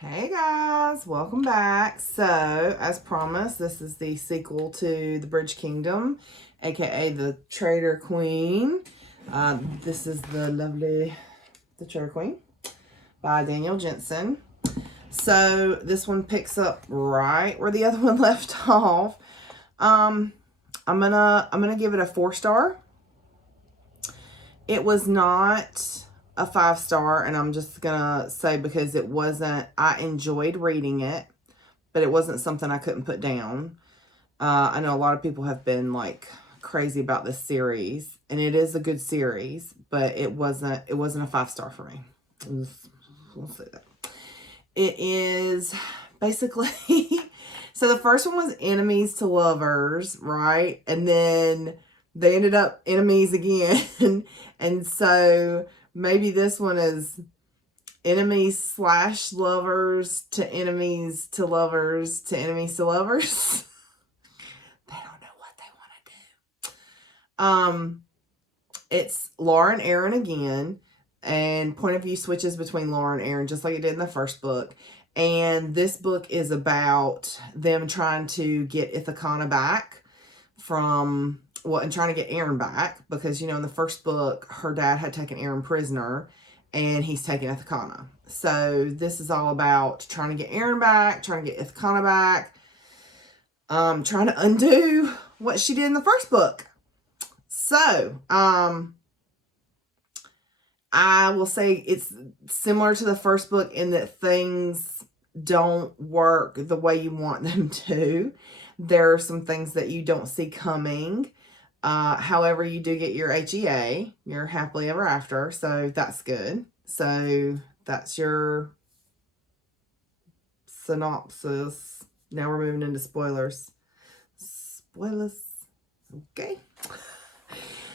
Hey guys, welcome back. So, as promised, this is the sequel to The Bridge Kingdom, aka The Traitor Queen. This is the lovely The Traitor Queen by Daniel Jensen. So, this one picks up right where the other one left off. I'm gonna give it a 4-star. It was not a 5-star, and I'm just gonna say because it wasn't, I enjoyed reading it, but it wasn't something I couldn't put down. I know a lot of people have been like crazy about this series, and it is a good series, but it wasn't a 5-star for me. We'll say that. It is basically so the first one was enemies to lovers, right? And then they ended up enemies again. And so maybe this one is enemies / lovers to enemies to lovers to enemies to lovers. They don't know what they want to do. It's Laura and Aaron again, and point of view switches between Laura and Aaron just like it did in the first book. And this book is about them trying to get Ithacana back from, and trying to get Aaron back because, in the first book, her dad had taken Aaron prisoner and he's taken Ithacana. So this is all about trying to get Aaron back, trying to get Ithacana back, trying to undo what she did in the first book. So, I will say it's similar to the first book in that things don't work the way you want them to. There are some things that you don't see coming. However, you do get your HEA, your happily ever after, so that's good. So that's your synopsis. Now we're moving into spoilers. Okay.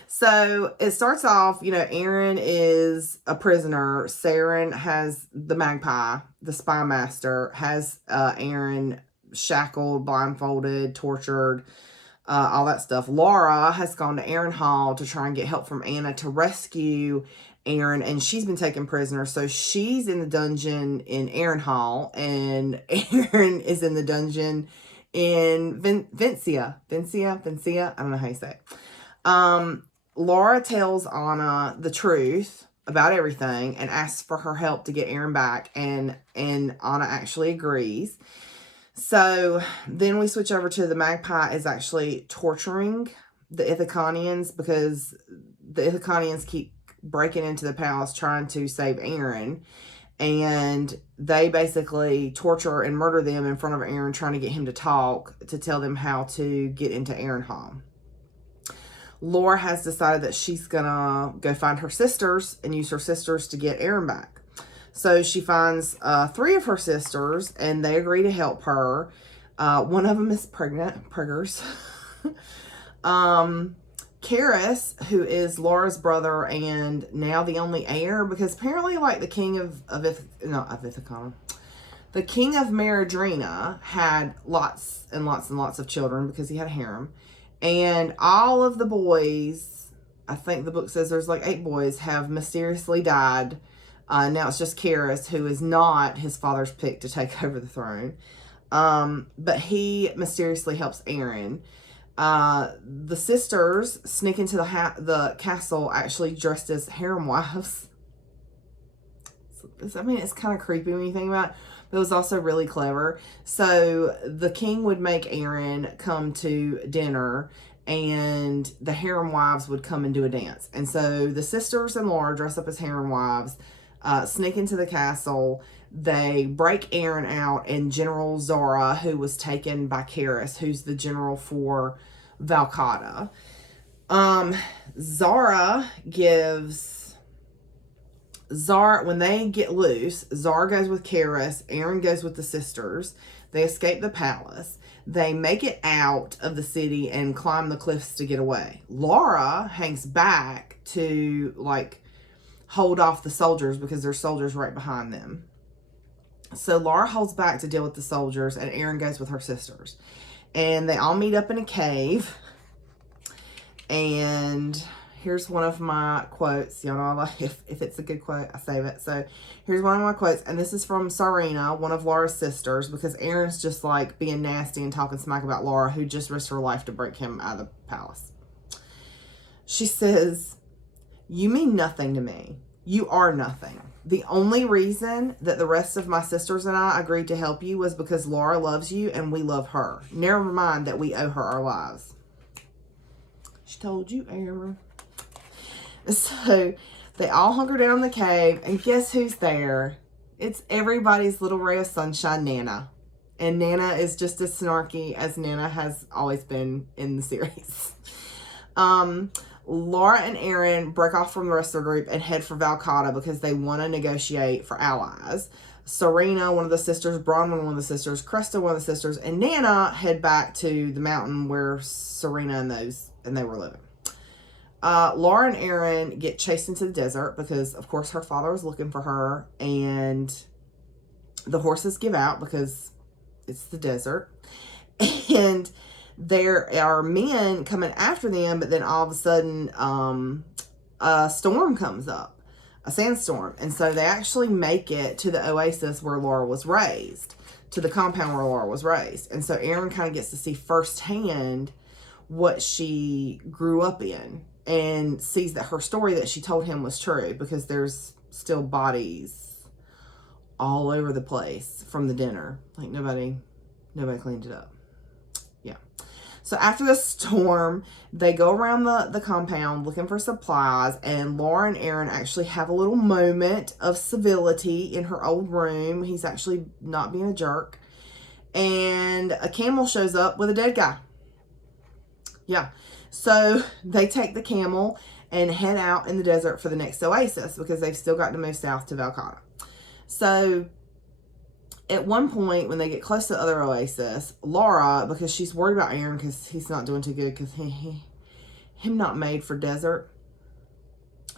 So it starts off, Aaron is a prisoner. Saren has the magpie, the spy master, has Aaron shackled, blindfolded, tortured, all that stuff. Laura has gone to Aaron Hall to try and get help from Anna to rescue Aaron, and she's been taken prisoner. So she's in the dungeon in Aaron Hall, and Aaron is in the dungeon in Vincia. I don't know how you say it. Laura tells Anna the truth about everything and asks for her help to get Aaron back, and Anna actually agrees. So then we switch over to the magpie is actually torturing the Ithacanians because the Ithacanians keep breaking into the palace trying to save Aaron, and they basically torture and murder them in front of Aaron, trying to get him to talk, to tell them how to get into Aaron Hall. Laura has decided that she's gonna go find her sisters and use her sisters to get Aaron back. So she finds 3 of her sisters, and they agree to help her. One of them is pregnant, priggers. Karis, who is Laura's brother and now the only heir, because apparently, like, the king of Ithacana, the king of Maradrina had lots and lots and lots of children because he had a harem. And all of the boys, I think the book says there's like 8 boys, have mysteriously died. Now it's just Karis, who is not his father's pick to take over the throne. But he mysteriously helps Aaron. The sisters sneak into the castle actually dressed as harem wives. I mean, it's kind of creepy when you think about it, but it was also really clever. So the king would make Aaron come to dinner, and the harem wives would come and do a dance. And so the sisters and Laura dress up as harem wives, sneak into the castle. They break Aaron out, and General Zara, who was taken by Karis, who's the general for Valcata. When they get loose, Zara goes with Karis, Aaron goes with the sisters. They escape the palace. They make it out of the city and climb the cliffs to get away. Laura hangs back to, hold off the soldiers because there's soldiers right behind them. So Laura holds back to deal with the soldiers, and Aaron goes with her sisters. And they all meet up in a cave. And here's one of my quotes. Y'all know I like, if it's a good quote, I save it. So here's one of my quotes. And this is from Serena, one of Laura's sisters, because Aaron's just like being nasty and talking smack about Laura, who just risked her life to break him out of the palace. She says, "You mean nothing to me. You are nothing. The only reason that the rest of my sisters and I agreed to help you was because Laura loves you and we love her. Never mind that we owe her our lives." She told you, Aaron. So they all hunker down in the cave, and guess who's there? It's everybody's little ray of sunshine, Nana. And Nana is just as snarky as Nana has always been in the series. Laura and Aaron break off from the rest of the group and head for Valcata because they want to negotiate for allies. Serena, one of the sisters, Bronwyn, one of the sisters, Cresta, one of the sisters, and Nana head back to the mountain where Serena and they were living. Laura and Aaron get chased into the desert because, of course, her father was looking for her, and the horses give out because it's the desert. And there are men coming after them, but then all of a sudden a storm comes up, a sandstorm. And so they actually make it to the oasis where Laura was raised, to the compound where Laura was raised. And so Aaron kind of gets to see firsthand what she grew up in, and sees that her story that she told him was true, because there's still bodies all over the place from the dinner. Like nobody cleaned it up. Yeah. So after the storm, they go around the compound looking for supplies, and Laura and Aaron actually have a little moment of civility in her old room. He's actually not being a jerk. And a camel shows up with a dead guy. Yeah. So they take the camel and head out in the desert for the next oasis, because they've still got to move south to Valcata. So at one point, when they get close to the other oasis, Laura, because she's worried about Aaron because he's not doing too good, because him not made for desert,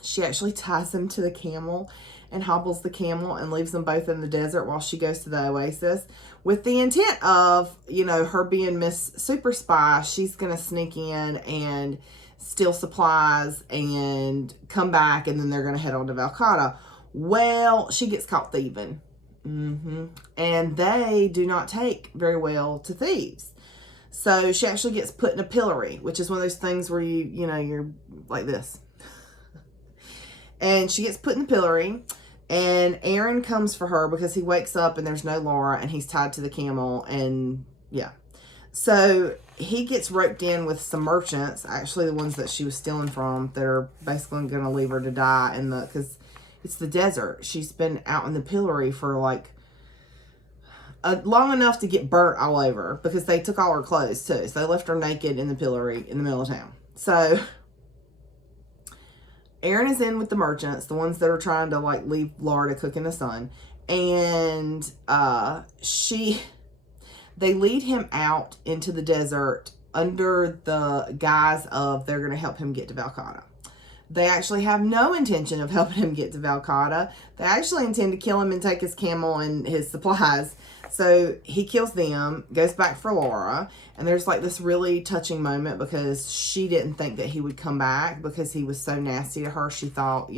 she actually ties him to the camel and hobbles the camel and leaves them both in the desert while she goes to the oasis, with the intent of, her being Miss Super Spy. She's going to sneak in and steal supplies and come back, and then they're going to head on to Valcata. Well, she gets caught thieving. And they do not take very well to thieves. So she actually gets put in a pillory, which is one of those things where you're like this. And she gets put in the pillory, and Aaron comes for her because he wakes up and there's no Laura, and he's tied to the camel, and yeah. So he gets roped in with some merchants, actually the ones that she was stealing from, that are basically going to leave her to die because it's the desert. She's been out in the pillory for like long enough to get burnt all over, because they took all her clothes too. So they left her naked in the pillory in the middle of town. So Aaron is in with the merchants, the ones that are trying to like leave Laura to cook in the sun. And they lead him out into the desert under the guise of they're going to help him get to Valcata. They actually have no intention of helping him get to Valcata. They actually intend to kill him and take his camel and his supplies. So he kills them, goes back for Laura, and there's like this really touching moment, because she didn't think that he would come back because he was so nasty to her. She thought,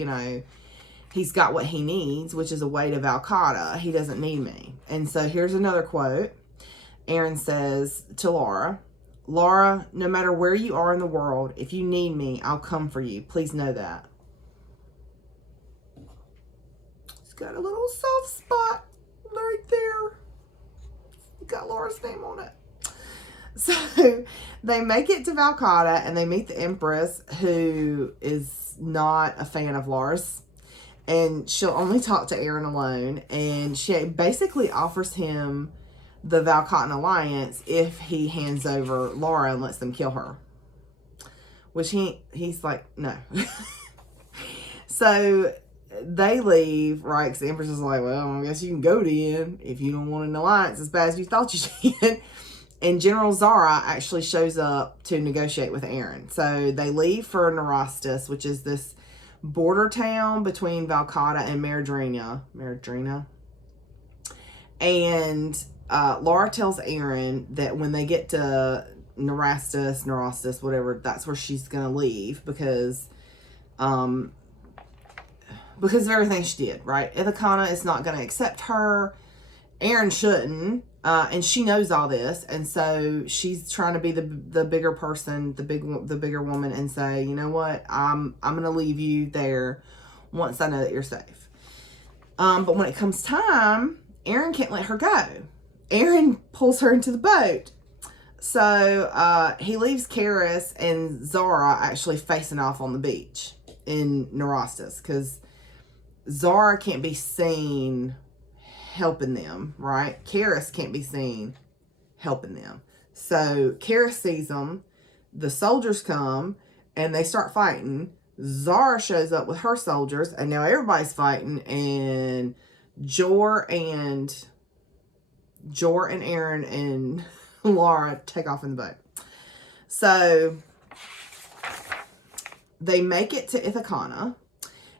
he's got what he needs, which is a way to Valcata. He doesn't need me. And so here's another quote. Aaron says to Laura, "Laura, no matter where you are in the world, if you need me, I'll come for you. Please know that." It's got a little soft spot right there. It's got Laura's name on it. So they make it to Valcata, and they meet the Empress, who is not a fan of Laura's. And she'll only talk to Aaron alone. And she basically offers him the Valcatan alliance if he hands over Laura and lets them kill her, which he's like, no. So they leave, right? Because the Empress is like, well, I guess you can go then if you don't want an alliance as bad as you thought you did. And General Zara actually shows up to negotiate with Aaron. So they leave for Narastus, which is this border town between Valcata and Meridrina. And Laura tells Aaron that when they get to Narastus, whatever, that's where she's going to leave, because because of everything she did, right? Ithacana is not going to accept her. Aaron shouldn't, and she knows all this, and so she's trying to be the bigger person, the bigger woman, and say, you know what, I'm gonna leave you there once I know that you're safe. But when it comes time, Aaron can't let her go. Aaron pulls her into the boat, so he leaves Karis and Zara actually facing off on the beach in Narastus, because Zara can't be seen helping them, right? Karis can't be seen helping them. So Karis sees them, the soldiers come, and they start fighting. Zara shows up with her soldiers, and now everybody's fighting, and Jor and Aaron and Laura take off in the boat. So they make it to Ithacana,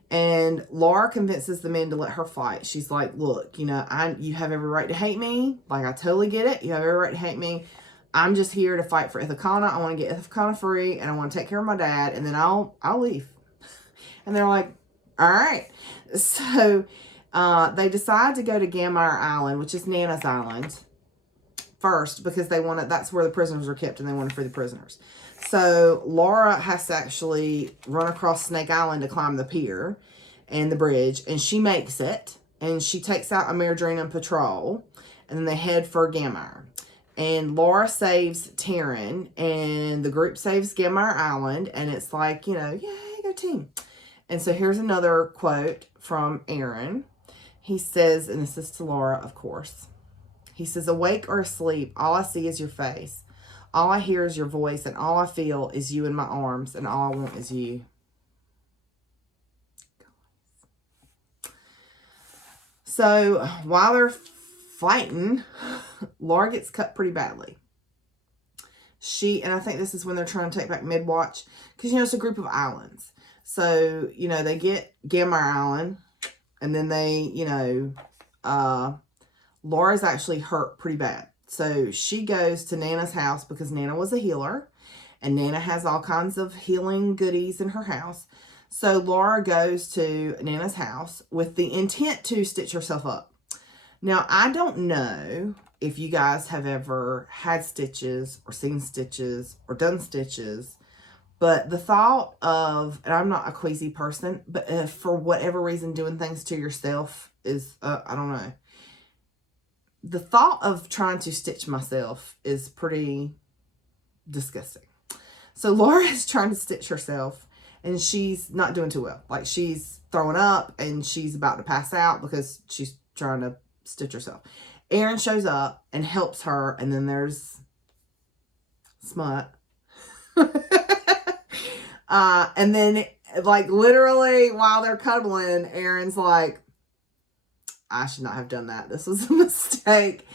and Laura convinces the men to let her fight. She's like, look, you know, you have every right to hate me. Like, I totally get it. You have every right to hate me. I'm just here to fight for Ithacana. I want to get Ithacana free, and I want to take care of my dad, and then I'll leave. And they're like, all right. So they decide to go to Gamire Island, which is Nana's island, first, because that's where the prisoners are kept, and they want to free the prisoners. So Laura has to actually run across Snake Island to climb the pier and the bridge, and she makes it, and she takes out a Merdrina patrol, and then they head for Gamire. And Laura saves Taryn, and the group saves Gamire Island, and it's like, you know, yay, go team. And so here's another quote from Aaron. He says, and this is to Laura, of course, he says, awake or asleep, all I see is your face. All I hear is your voice, and all I feel is you in my arms, and all I want is you. So while they're fighting, Laura gets cut pretty badly. And I think this is when they're trying to take back Midwatch, because, you know, it's a group of islands. So, you know, they get Gamire Island, and then they, you know, Laura's actually hurt pretty bad. So she goes to Nana's house because Nana was a healer, and Nana has all kinds of healing goodies in her house. So Laura goes to Nana's house with the intent to stitch herself up. Now, I don't know if you guys have ever had stitches or seen stitches or done stitches, but the thought of, and I'm not a queasy person, but if for whatever reason doing things to yourself is, I don't know. The thought of trying to stitch myself is pretty disgusting. So Laura is trying to stitch herself, and she's not doing too well. Like, she's throwing up, and she's about to pass out because she's trying to stitch herself. Aaron shows up and helps her, and then there's smut. And then, like, literally while they're cuddling, Aaron's like, I should not have done that. This was a mistake.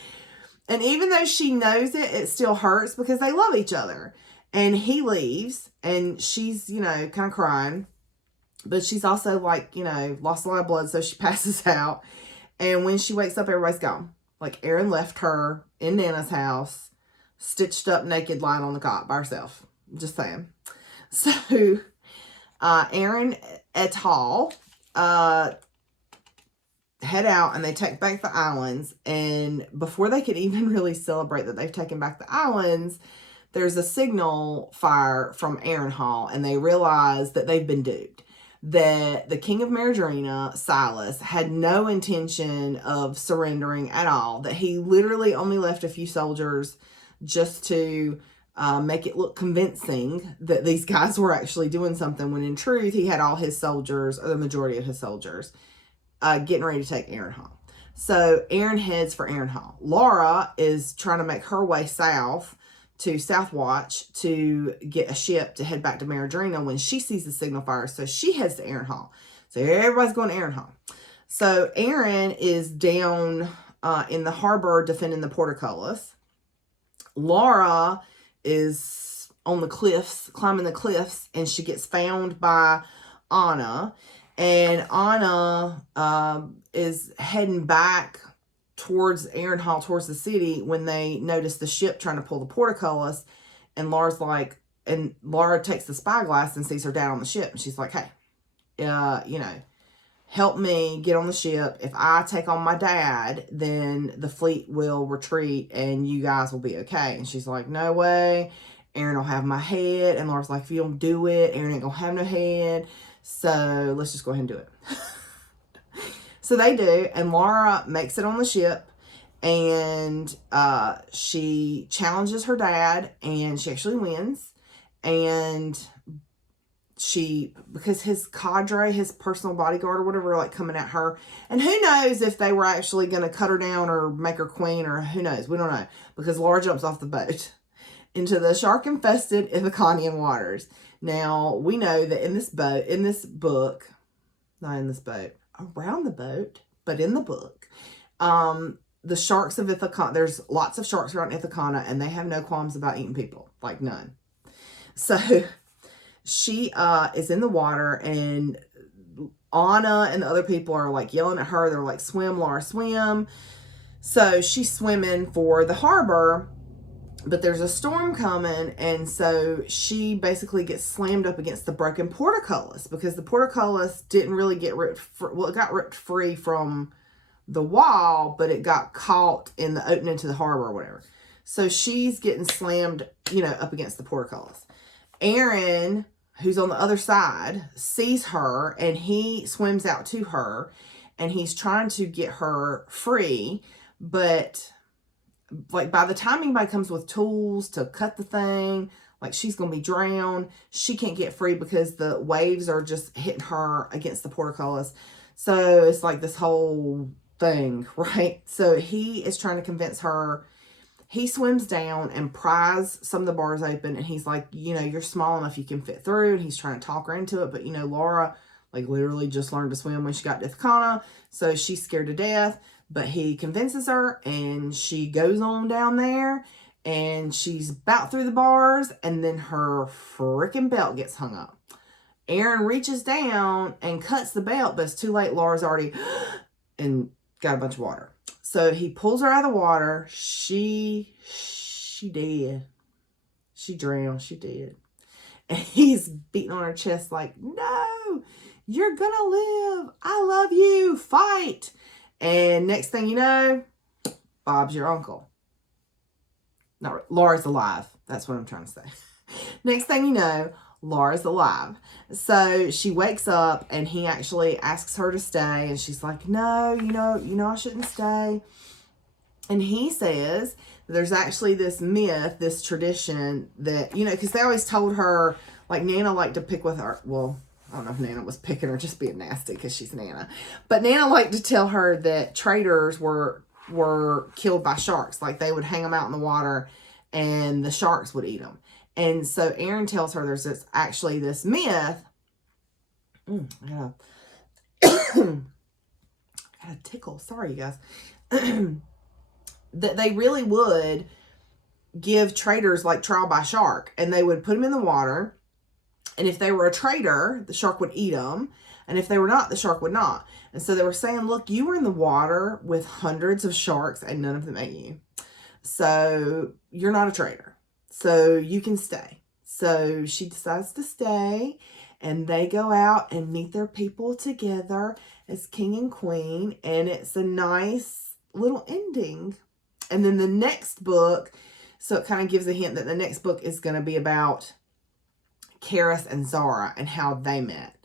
And even though she knows it, it still hurts because they love each other. And he leaves, and she's, you know, kind of crying. But she's also, like, you know, lost a lot of blood, so she passes out. And when she wakes up, everybody's gone. Like, Aaron left her in Nana's house, stitched up naked, lying on the cot by herself. Just saying. So, Aaron et al. Head out, and they take back the islands. And before they could even really celebrate that they've taken back the islands, there's a signal fire from Aaronhall, and they realize that they've been duped. That the king of Merdrina, Silas, had no intention of surrendering at all. That he literally only left a few soldiers just to make it look convincing that these guys were actually doing something, when in truth he had all his soldiers, or the majority of his soldiers, getting ready to take Aaronhall. So Aaron heads for Aaronhall. Laura is trying to make her way south to Southwatch to get a ship to head back to Merdrina when she sees the signal fire. So she heads to Aaronhall. So everybody's going to Aaronhall. So Aaron is down in the harbor defending the portcullis. Laura is on the cliffs, climbing the cliffs, and she gets found by Anna. And Anna is heading back towards Aaronhall, towards the city, when they notice the ship trying to pull the portcullis. And Laura's like, and Laura takes the spyglass and sees her dad on the ship. And she's like, hey, you know, help me get on the ship. If I take on my dad, then the fleet will retreat and you guys will be okay. And she's like, no way. Aaron will have my head. And Laura's like, if you don't do it, Aaron ain't gonna have no head. So let's just go ahead and do it. So they do. And Laura makes it on the ship. And she challenges her dad. And she actually wins. And because his cadre, his personal bodyguard or whatever, like coming at her, and who knows if they were actually going to cut her down or make her queen, or who knows, we don't know, because Laura jumps off the boat into the shark infested Ithacanian waters. Now we know that in this boat, around the boat, but in the book, the sharks of Ithacana, there's lots of sharks around Ithacana, and they have no qualms about eating people, like none. So she is in the water, and Anna and the other people are like yelling at her. They're like, swim, Laura, swim. So she's swimming for the harbor, but there's a storm coming, and so she basically gets slammed up against the broken portcullis, because the portcullis didn't really get ripped. It got ripped free from the wall, but it got caught in the opening to the harbor or whatever. So she's getting slammed, up against the portcullis. Aaron, who's on the other side, sees her, and he swims out to her, and he's trying to get her free, but like by the time anybody comes with tools to cut the thing, like she's gonna be drowned. She can't get free because the waves are just hitting her against the portcullis. So it's like this whole thing, right? So he is trying to convince her. He swims down and pries some of the bars open, and he's like, you're small enough you can fit through, and he's trying to talk her into it. But, Laura, like, literally just learned to swim when she got to Ithacana, so she's scared to death. But he convinces her, and she goes on down there, and she's about through the bars, and then her freaking belt gets hung up. Aaron reaches down and cuts the belt, but it's too late. Laura's already and got a bunch of water. So he pulls her out of the water. She dead. She drowned. She dead. And he's beating on her chest like, no, you're gonna live. I love you. Fight. And next thing you know, Bob's your uncle. No, Laura's alive. That's what I'm trying to say. Next thing you know, Laura's alive. So she wakes up, and he actually asks her to stay, and she's like, no, I shouldn't stay. And he says there's actually this myth, this tradition that, because they always told her, like, Nana liked to pick with her. Well, I don't know if Nana was picking or just being nasty because she's Nana. But Nana liked to tell her that traitors were killed by sharks. Like, they would hang them out in the water, and the sharks would eat them. And so Aaron tells her there's actually this myth. I got a tickle. Sorry, you guys. That they really would give traitors like trial by shark, and they would put them in the water. And if they were a traitor, the shark would eat them. And if they were not, the shark would not. And so they were saying, look, you were in the water with hundreds of sharks and none of them ate you. So you're not a traitor. So you can stay. So she decides to stay, and they go out and meet their people together as king and queen. And it's a nice little ending. And then the next book, so it kind of gives a hint that the next book is going to be about Karis and Zara and how they met.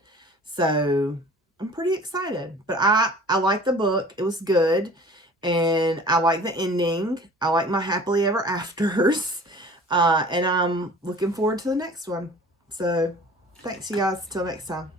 So I'm pretty excited. But I like the book. It was good. And I like the ending. I like my happily ever afters. And I'm looking forward to the next one. So thanks, you guys. Till next time.